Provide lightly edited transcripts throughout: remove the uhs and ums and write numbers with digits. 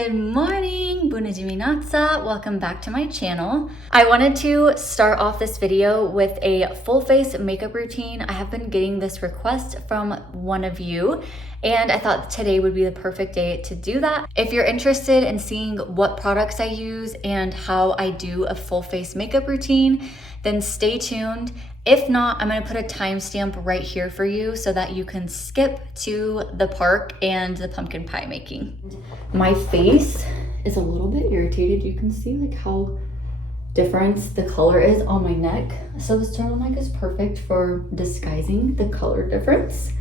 Good morning, Bună dimineața. Welcome back to my channel. I wanted to start off this video with a full face makeup routine. I have been getting this request from one of you, and I thought today would be the perfect day to do that. If you're interested in seeing what products I use and how I do a full face makeup routine, then stay tuned. If not, I'm gonna put a timestamp right here for you so that you can skip to the park and the pumpkin pie making. My face is a little bit irritated. You can see like how different the color is on my neck. So this turtleneck is perfect for disguising the color difference.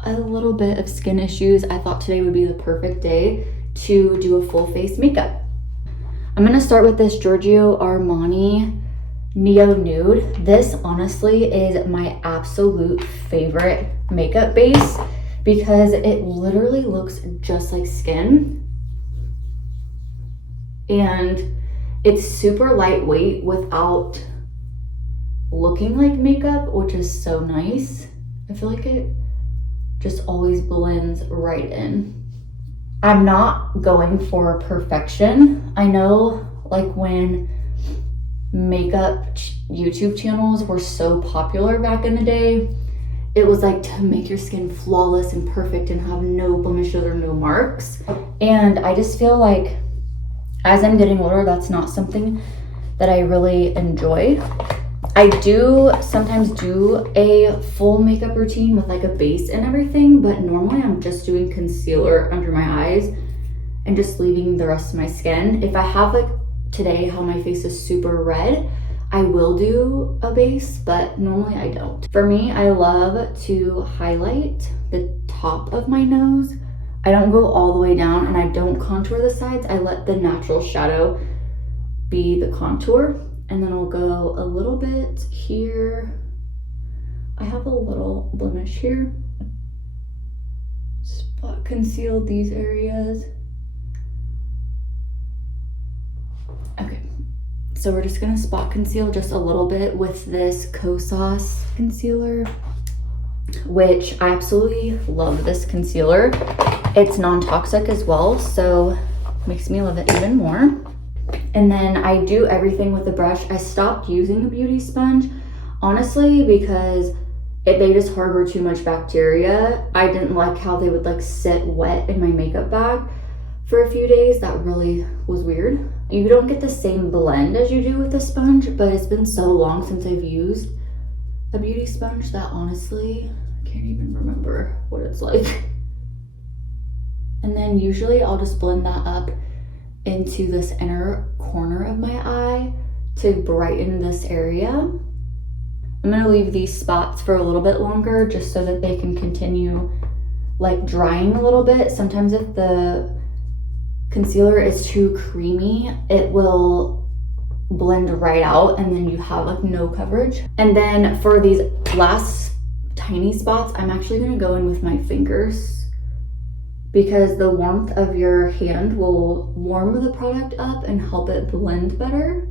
A little bit of skin issues. I thought today would be the perfect day to do a full face makeup. I'm gonna start with this Giorgio Armani Neo Nude. This honestly is my absolute favorite makeup base because it literally looks just like skin. And it's super lightweight without looking like makeup, which is so nice. I feel like it just always blends right in. I'm not going for perfection. I know like when makeup YouTube channels were so popular back in the day, it was like to make your skin flawless and perfect and have no blemishes or no marks. And I just feel like as I'm getting older, that's not something that I really enjoy. I do sometimes do a full makeup routine with like a base and everything, but normally I'm just doing concealer under my eyes and just leaving the rest of my skin. If I have like today how my face is super red, I will do a base, but normally I don't. For me, I love to highlight the top of my nose. I don't go all the way down and I don't contour the sides. I let the natural shadow be the contour, and then I'll go a little bit here. I have a little blemish here. Spot conceal these areas. Okay, so we're just gonna spot conceal just a little bit with this XOXO concealer, which I absolutely love this concealer. It's non-toxic as well, so makes me love it even more. And then I do everything with a brush. I stopped using a beauty sponge, honestly, because they just harbor too much bacteria. I didn't like how they would like sit wet in my makeup bag for a few days. That really was weird. You don't get the same blend as you do with a sponge, but it's been so long since I've used a beauty sponge that honestly, I can't even remember what it's like. And then usually I'll just blend that up into this inner corner of my eye to brighten this area. I'm gonna leave these spots for a little bit longer just so that they can continue like drying a little bit. Sometimes if the concealer is too creamy, it will blend right out and then you have like no coverage. And then for these last tiny spots, I'm actually gonna go in with my fingers because the warmth of your hand will warm the product up and help it blend better.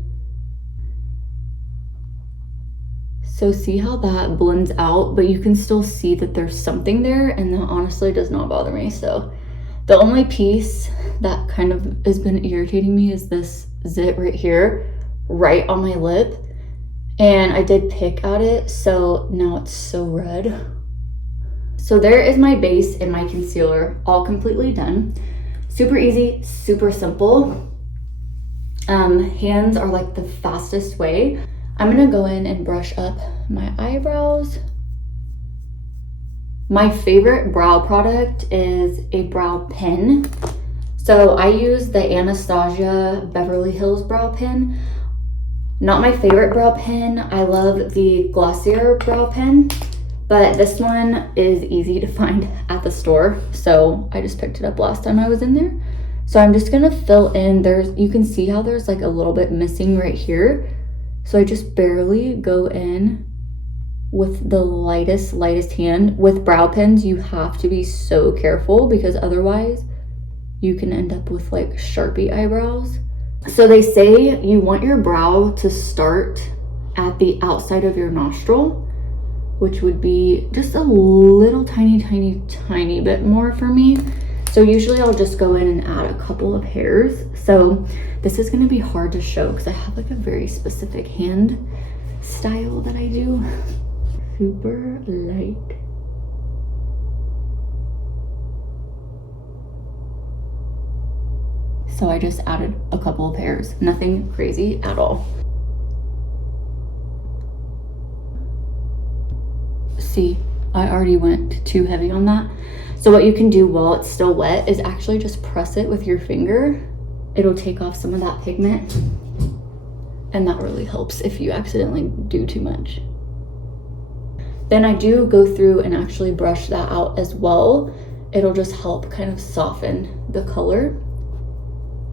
So see how that blends out, but you can still see that there's something there, and that honestly does not bother me. So the only piece that kind of has been irritating me is this zit right here, right on my lip. And I did pick at it, so now it's so red. So there is my base and my concealer all completely done. Super easy, super simple. Hands are like the fastest way. I'm gonna go in and brush up my eyebrows. My favorite brow product is a brow pen. So I use the Anastasia Beverly Hills brow pen. Not my favorite brow pen. I love the Glossier brow pen, but this one is easy to find at the store. So I just picked it up last time I was in there. So I'm just gonna fill in, you can see how there's like a little bit missing right here. So I just barely go in with the lightest hand. With brow pens, you have to be so careful because otherwise you can end up with like Sharpie eyebrows. So they say you want your brow to start at the outside of your nostril, which would be just a little tiny bit more for me. So usually I'll just go in and add a couple of hairs. So this is gonna be hard to show because I have like a very specific hand style that I do. Super light. So I just added a couple of hairs, nothing crazy at all. See, I already went too heavy on that. So what you can do while it's still wet is actually just press it with your finger. It'll take off some of that pigment. And that really helps if you accidentally do too much. Then I do go through and actually brush that out as well. It'll just help kind of soften the color.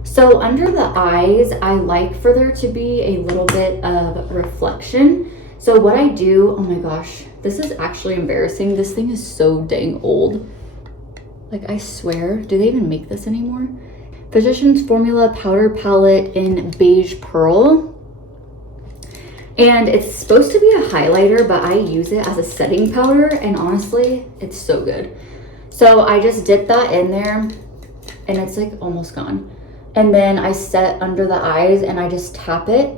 So under the eyes, I like for there to be a little bit of reflection. So what I do, oh my gosh, this is actually embarrassing. This thing is so dang old. Like, I swear, do they even make this anymore? Physicians Formula Powder Palette in Beige Pearl. And it's supposed to be a highlighter, but I use it as a setting powder, and honestly, it's so good. So I just dip that in there, and it's like almost gone. And then I set under the eyes and I just tap it.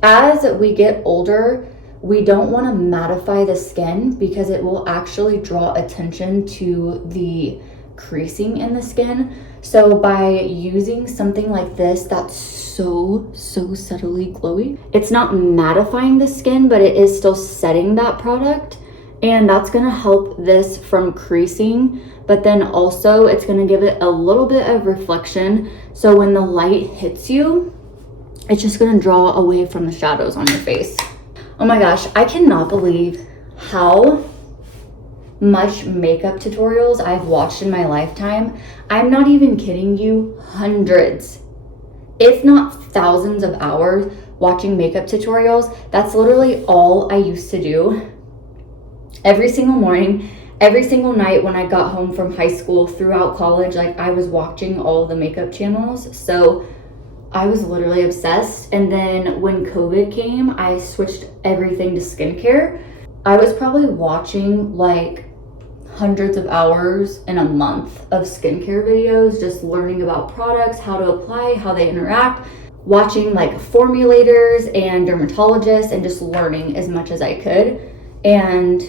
As we get older, we don't want to mattify the skin because it will actually draw attention to the creasing in the skin. So by using something like this that's so subtly glowy, it's not mattifying the skin, but it is still setting that product. And that's gonna help this from creasing, but then also it's gonna give it a little bit of reflection. So when the light hits you, it's just gonna draw away from the shadows on your face. Oh my gosh, I cannot believe how much makeup tutorials I've watched in my lifetime. I'm not even kidding you, hundreds, if not thousands of hours watching makeup tutorials. That's literally all I used to do. Every single morning, every single night when I got home from high school, throughout college, like I was watching all the makeup channels. So I was literally obsessed. And then when COVID came, I switched everything to skincare. I was probably watching like hundreds of hours in a month of skincare videos, just learning about products, how to apply, how they interact, watching like formulators and dermatologists, and just learning as much as I could. And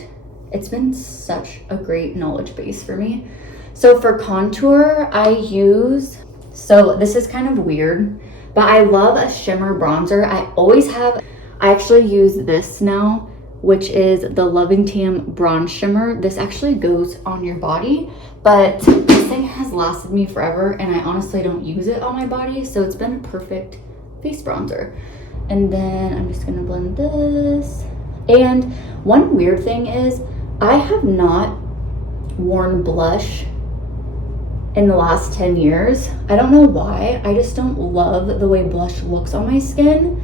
it's been such a great knowledge base for me. So for contour, I use, so this is kind of weird, but I love a shimmer bronzer. I always have. I actually use this now, which is the Loving Tam Bronze Shimmer. This actually goes on your body, but this thing has lasted me forever, and I honestly don't use it on my body, so it's been a perfect face bronzer. And then I'm just gonna blend this. And one weird thing is, I have not worn blush in the last 10 years. I don't know why. I just don't love the way blush looks on my skin.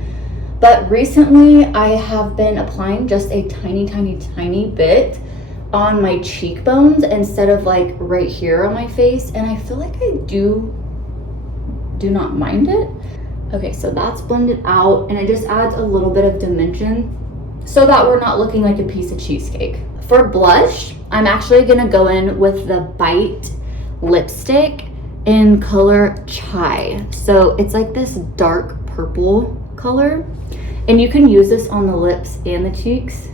But recently I have been applying just a tiny bit on my cheekbones instead of like right here on my face. And I feel like I do not mind it. Okay, so that's blended out, and it just adds a little bit of dimension so that we're not looking like a piece of cheesecake. For blush, I'm actually gonna go in with the Bite lipstick in color Chai. So it's like this dark purple color, and you can use this on the lips and the cheeks.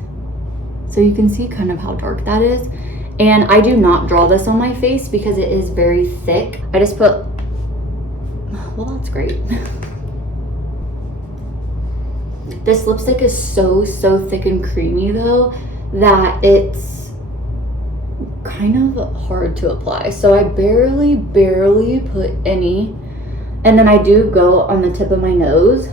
So you can see kind of how dark that is. And I do not draw this on my face because it is very thick. I just put, well, that's great. This lipstick is so thick and creamy though, that it's kind of hard to apply. So I barely put any. And then I do go on the tip of my nose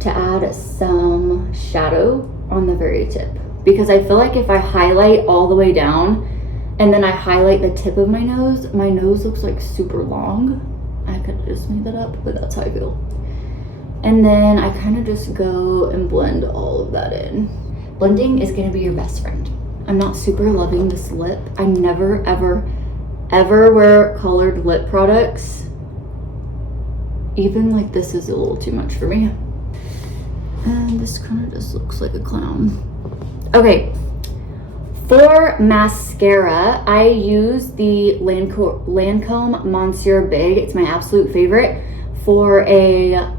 to add some shadow on the very tip. Because I feel like if I highlight all the way down and then I highlight the tip of my nose looks like super long. I could have just made that up, but that's how I feel. And then I kind of just go and blend all of that in. Blending is gonna be your best friend. I'm not super loving this lip. I never, ever wear colored lip products. Even like this is a little too much for me. And this kind of just looks like a clown. Okay, For mascara, I use the Lancome Monsieur Big. It's my absolute favorite. For a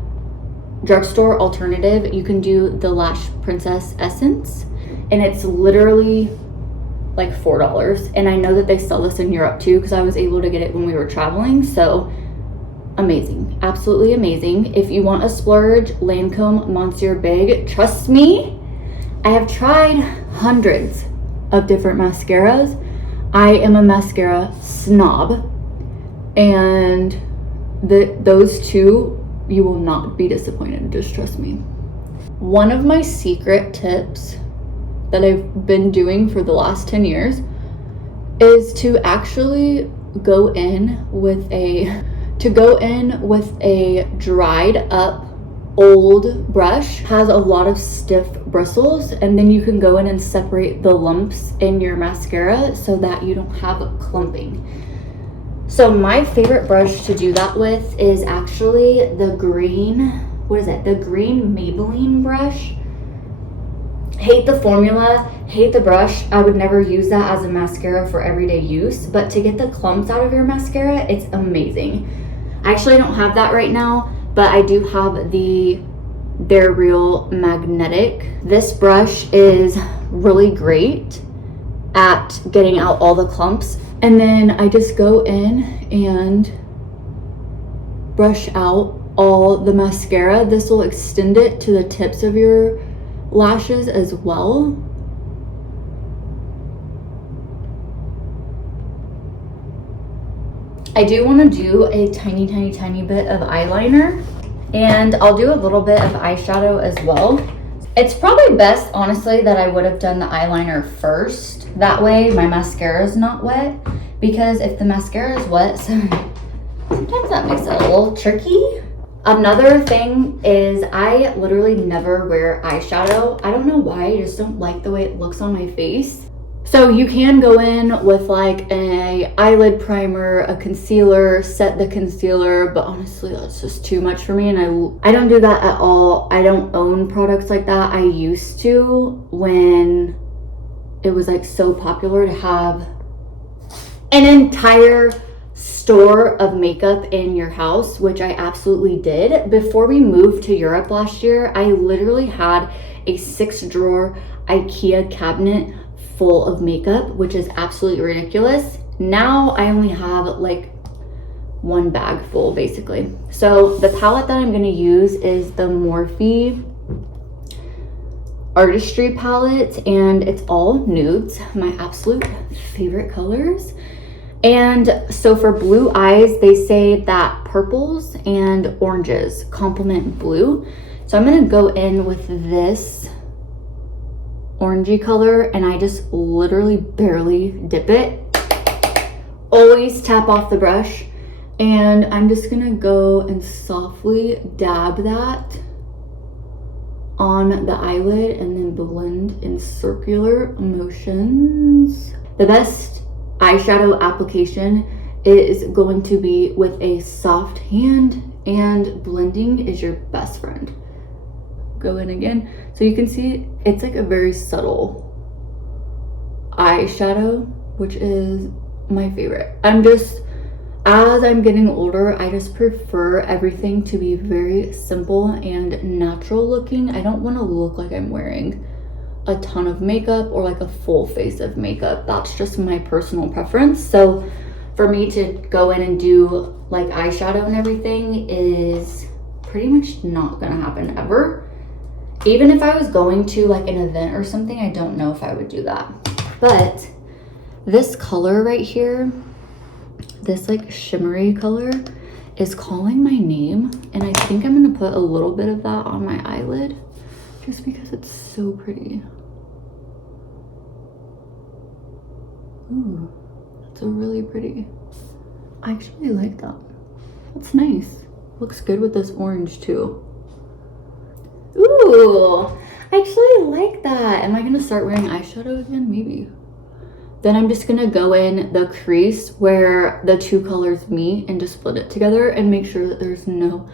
drugstore alternative, you can do the Lash Princess Essence, and it's literally like $4. And I know that they sell this in Europe too, because I was able to get it when we were traveling. So amazing, absolutely amazing. If you want a splurge, Lancome Monsieur Big, trust me, I have tried hundreds of different mascaras. I am a mascara snob, and those two, you will not be disappointed, just trust me. One of my secret tips that I've been doing for the last 10 years is to actually go in with a dried up old brush. Has a lot of stiff bristles, and then you can go in and separate the lumps in your mascara so that you don't have clumping. So my favorite brush to do that with is actually the green, the green Maybelline brush. Hate the formula, hate the brush. I would never use that as a mascara for everyday use, but to get the clumps out of your mascara, it's amazing. I actually don't have that right now, but I do have They're Real Magnetic. This brush is really great at getting out all the clumps. And then I just go in and brush out all the mascara. This will extend it to the tips of your lashes as well. I do want to do a tiny bit of eyeliner, and I'll do a little bit of eyeshadow as well. It's probably best, honestly, that I would have done the eyeliner first. That way my mascara is not wet, because if the mascara is wet, sometimes that makes it a little tricky. Another thing is I literally never wear eyeshadow. I don't know why, I just don't like the way it looks on my face. So you can go in with like a eyelid primer, a concealer, set the concealer, but honestly that's just too much for me, and I don't do that at all. I don't own products like that. I used to when it was like so popular to have an entire store of makeup in your house, which I absolutely did. Before we moved to Europe last year, I literally had a 6-drawer IKEA cabinet full of makeup, which is absolutely ridiculous. Now I only have like one bag full basically. So the palette that I'm going to use is the Morphe Artistry palette, and it's all nudes, my absolute favorite colors. And so for blue eyes, they say that purples and oranges complement blue. So I'm going to go in with this orangey color, and I just literally barely dip it. Always tap off the brush, and I'm just gonna go and softly dab that on the eyelid and then blend in circular motions. The best eyeshadow application is going to be with a soft hand, and blending is your best friend. Go in again. So you can see it's like a very subtle eyeshadow, which is my favorite. As I'm getting older, I just prefer everything to be very simple and natural looking. I don't want to look like I'm wearing a ton of makeup or like a full face of makeup. That's just my personal preference. So for me to go in and do like eyeshadow and everything is pretty much not gonna happen ever. Even if I was going to like an event or something, I don't know if I would do that. But this color right here, this like shimmery color, is calling my name, and I think I'm gonna put a little bit of that on my eyelid just because it's so pretty. Ooh, that's a really pretty. I actually like that. That's nice. Looks good with this orange too. Ooh, I actually like that. Am I gonna start wearing eyeshadow again? Maybe. Then I'm just gonna go in the crease where the two colors meet and just split it together and make sure that there's no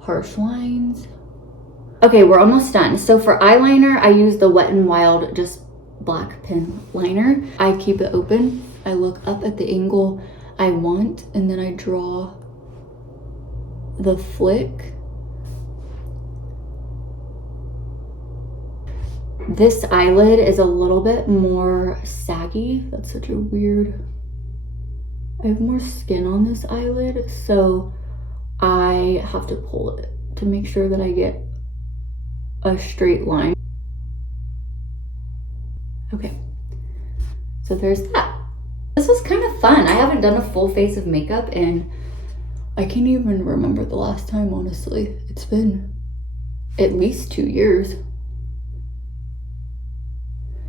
harsh lines. Okay, we're almost done. So for eyeliner, I use the Wet n Wild just black pen liner. I keep it open. I look up at the angle I want, and then I draw the flick. This eyelid is a little bit more saggy. That's such a weird... I have more skin on this eyelid, so I have to pull it to make sure that I get a straight line. Okay, so there's that. This was kind of fun. I haven't done a full face of makeup and I can't even remember the last time, honestly. It's been at least 2 years.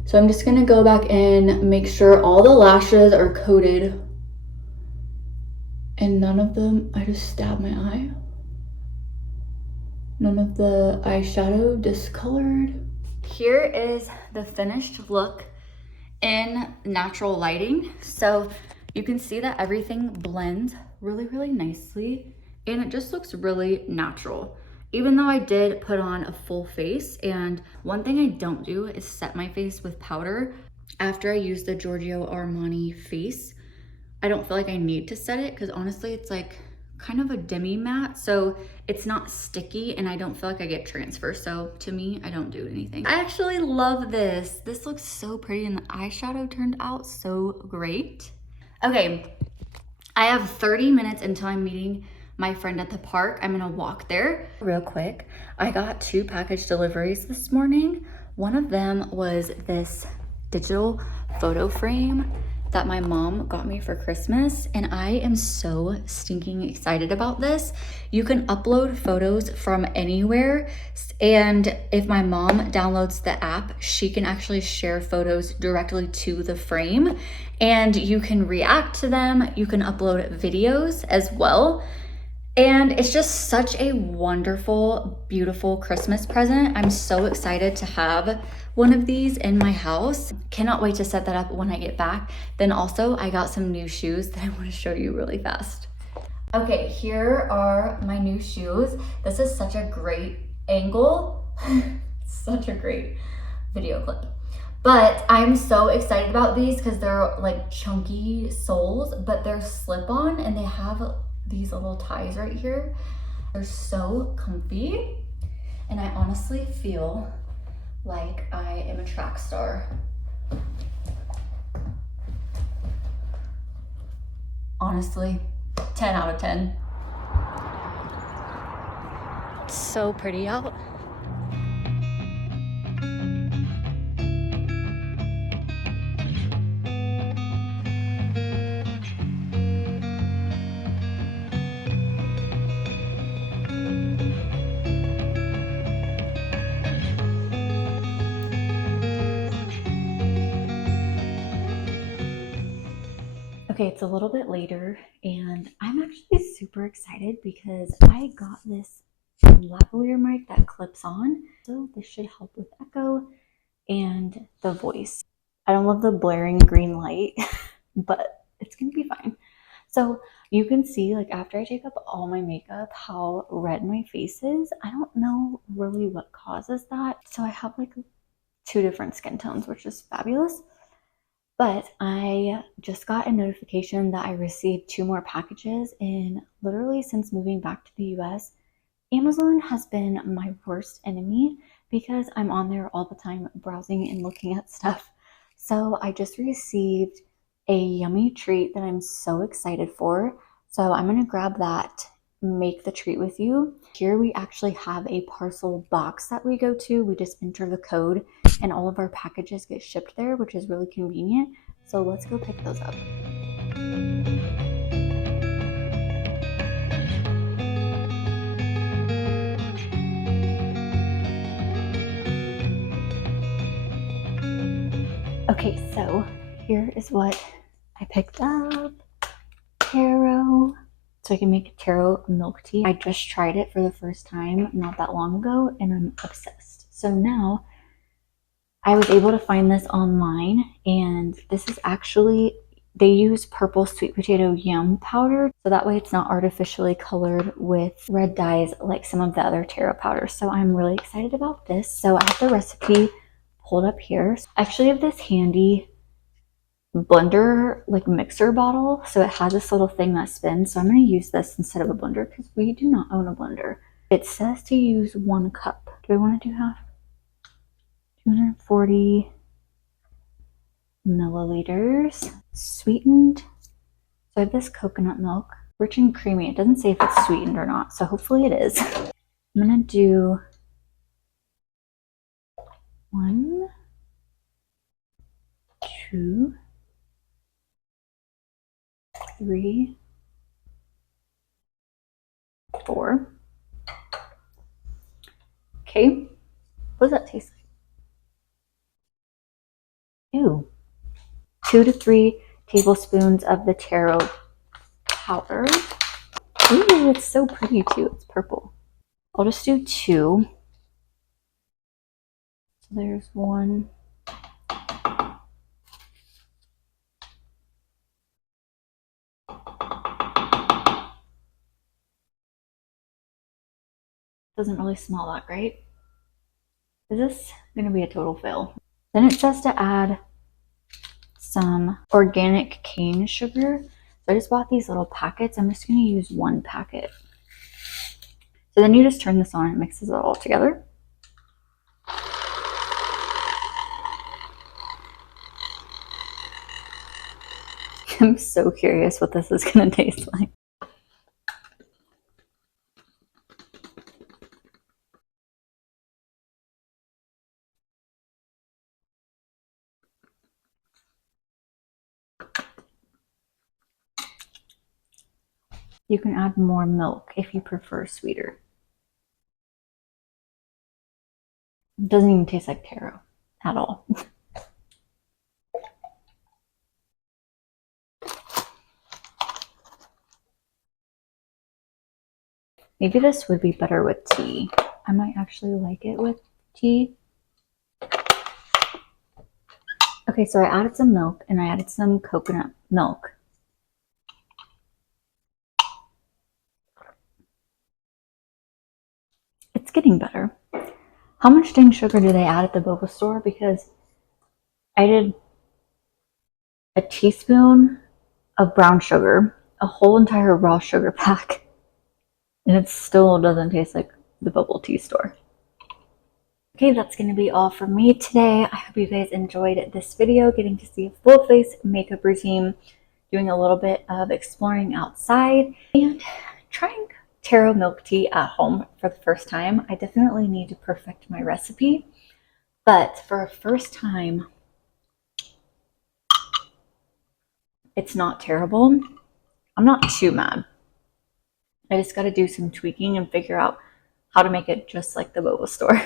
So I'm just gonna go back and make sure all the lashes are coated and none of them, I just stabbed my eye. None of the eyeshadow discolored. Here is the finished look in natural lighting. So you can see that everything blends really, really nicely and it just looks really natural. Even though I did put on a full face, and one thing I don't do is set my face with powder. After I use the Giorgio Armani face, I don't feel like I need to set it because honestly it's like kind of a demi matte, so it's not sticky and I don't feel like I get transfer. So to me, I don't do anything. I actually love this. This looks so pretty and the eyeshadow turned out so great. Okay, I have 30 minutes until I'm meeting my friend at the park. I'm gonna walk there real quick. I got 2 package deliveries this morning. One of them was this digital photo frame that my mom got me for Christmas, and I am so stinking excited about this. You can upload photos from anywhere, and if my mom downloads the app, she can actually share photos directly to the frame, and you can react to them. You can upload videos as well. And it's just such a wonderful, beautiful Christmas present. I'm so excited to have one of these in my house. Cannot wait to set that up when I get back. Then also, I got some new shoes that I want to show you really fast. Okay, here are my new shoes. This is such a great angle. Such a great video clip. But I'm so excited about these because they're like chunky soles, but they're slip-on and they have these little ties right here. They're so comfy, and I honestly feel like I am a track star. Honestly, 10 out of 10. It's so pretty out. Okay, it's a little bit later and I'm actually super excited because I got this lavalier mic that clips on. So this should help with echo and the voice. I don't love the blaring green light, but it's gonna be fine. So you can see, like, after I take up all my makeup, how red my face is. I don't know really what causes that. So I have like 2 different skin tones, which is fabulous. But I just got a notification that I received 2 more packages, and literally since moving back to the US, Amazon has been my worst enemy because I'm on there all the time browsing and looking at stuff. So I just received a yummy treat that I'm so excited for. So I'm gonna grab that, make the treat with you. Here we actually have a parcel box that we go to. We just enter the code and all of our packages get shipped there, which is really convenient. So let's go pick those up. Okay, so here is what I picked up. Taro. So I can make taro milk tea. I just tried it for the first time not that long ago and I'm obsessed. So now I was able to find this online, and this is actually, they use purple sweet potato yum powder, so that way it's not artificially colored with red dyes like some of the other taro powders. So I'm really excited about this. So I have the recipe hold up here. I actually have this handy blender, like mixer bottle, so it has this little thing that spins. So I'm going to use this instead of a blender because we do not own a blender. It says to use 1 cup. Do I want to do half? 240 milliliters. Sweetened. So I have this coconut milk, rich and creamy. It doesn't say if it's sweetened or not, so hopefully it is. I'm going to do 1, 2, 3, 4. Okay. What does that taste like? Ew. 2 to 3 tablespoons of the taro powder. Ooh, it's so pretty too. It's purple. I'll just do 2. So there's 1. Doesn't really smell that great. Is this going to be a total fail? Then it says to add some organic cane sugar. So I just bought these little packets. I'm just going to use 1 packet. So then you just turn this on and it mixes it all together. I'm so curious what this is going to taste like. You can add more milk if you prefer sweeter. It doesn't even taste like taro at all. Maybe this would be better with tea. I might actually like it with tea. Okay, so I added some milk and I added some coconut milk. It's getting better. How much dang sugar do they add at the boba store? Because I did a teaspoon of brown sugar, a whole entire raw sugar pack, and it still doesn't taste like the bubble tea store. Okay, that's going to be all for me today. I hope you guys enjoyed this video, getting to see a full face makeup routine, doing a little bit of exploring outside, and trying taro milk tea at home for the first time. I definitely need to perfect my recipe, but for a first time, it's not terrible. I'm not too mad. I just got to do some tweaking and figure out how to make it just like the boba store.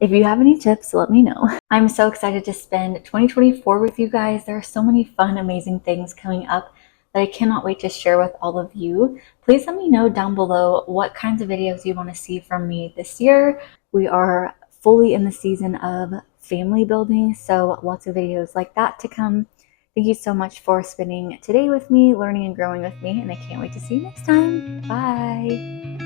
If you have any tips, let me know. I'm so excited to spend 2024 with you guys. There are so many fun, amazing things coming up that I cannot wait to share with all of you. Please let me know down below what kinds of videos you want to see from me this year. We are fully in the season of family building, so lots of videos like that to come. Thank you so much for spending today with me, learning and growing with me, and I can't wait to see you next time. Bye!